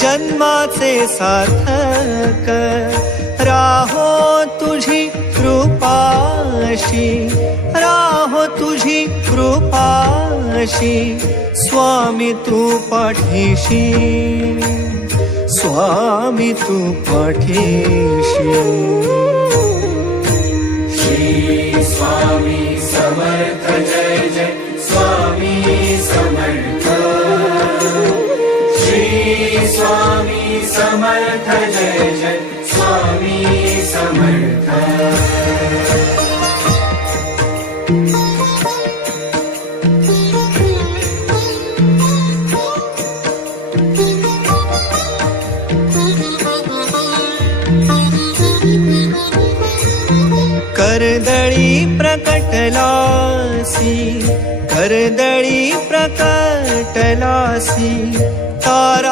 जन्माचे सार्थक राहो तुझी कृपाशी राहो तुझी कृपाशी स्वामी तू पाठीशी स्वामी तू पाठीशी। स्वामी समर्थ जय जय स्वामी स्वामी समर्थ जय जय। स्वामी समर्थ। करदळी प्रकटलासी करदळी प्रकटलासी तारा